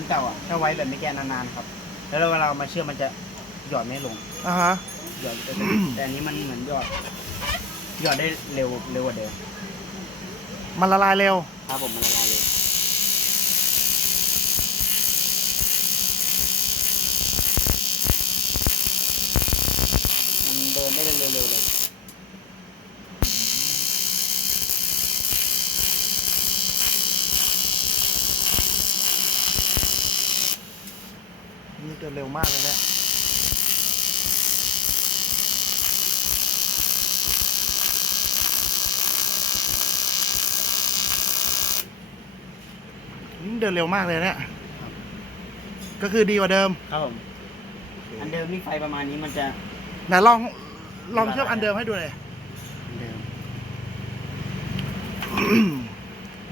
อันเก่าอะถ้าไว้แบบไม่แกนนานๆครับ แล้วเวลาเรามาเชื่อมมันจะหยอดไม่ลงอ่าฮะ หยอดแต่แต่อันนี้มันเหมือนหยอด หยอดได้เร็วเร็วกว่าเดิมมันละลายเร็ว ครับผมมันละลายเร็วมันเดินได้เร็วๆเลย เดินเร็วมากเลยเนี่ยนี่เดินเร็วมากเลยเนี่ย ก็คือดีกว่าเดิม ครับผมอันเดิมนี่ไฟประมาณนี้มันจะไหนลองลองเชื่อมอันเดิมให้ดูหน่อยอันเดิม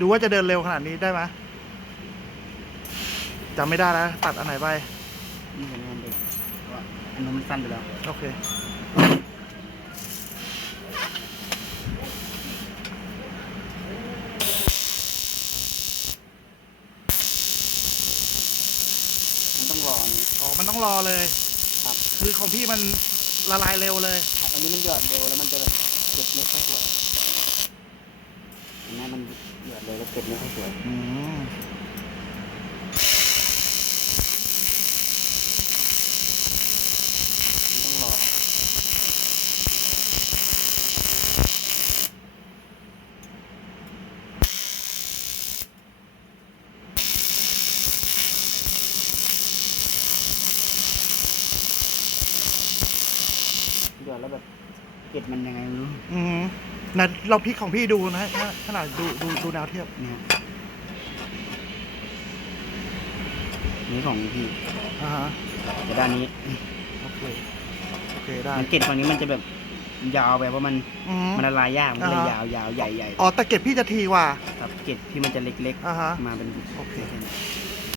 ดูว่าจะเดินเร็วขนาดนี้ได้ไหมจำไม่ได้แล้วตัดอันไหนไป นี่เป็นอันเดิมว่าอันนู้นมันสั้นไปแล้ว โอเค มันต้องรออันนี้อ๋อ มันต้องรอเลย ครับคือของพี่มันละลายเร็วเลย ครับ อันนี้มันหยอดเร็วแล้วมันจะแบบเก็บไม่ค่อยสวยเห็นไหมมันหยอดเร็วแล้วเก็บไม่ค่อยสวย อืม มันต้องรอ หยอดแล้วแบบเก็บมันยังไงไม่รู้อืมนะเราพลิกของพี่ดูนะถ้าขนาดดูดูดูแนวเทียบเนี่ยนี่ของพี่อ่าฮะแต่ด้านนี้โอเคโอเคได้มันเก็บฝั่งนี้มันจะแบบยาวไปเพราะมันอืม มันละลายยากมันก็เลยอ่าฮะ ยาวยาวใหญ่ใหญ่อ๋อแต่เก็บพี่จะทีกว่า ครับเก็บที่มันจะเล็กอ่าฮะ ๆมาเป็นโอเคเส้น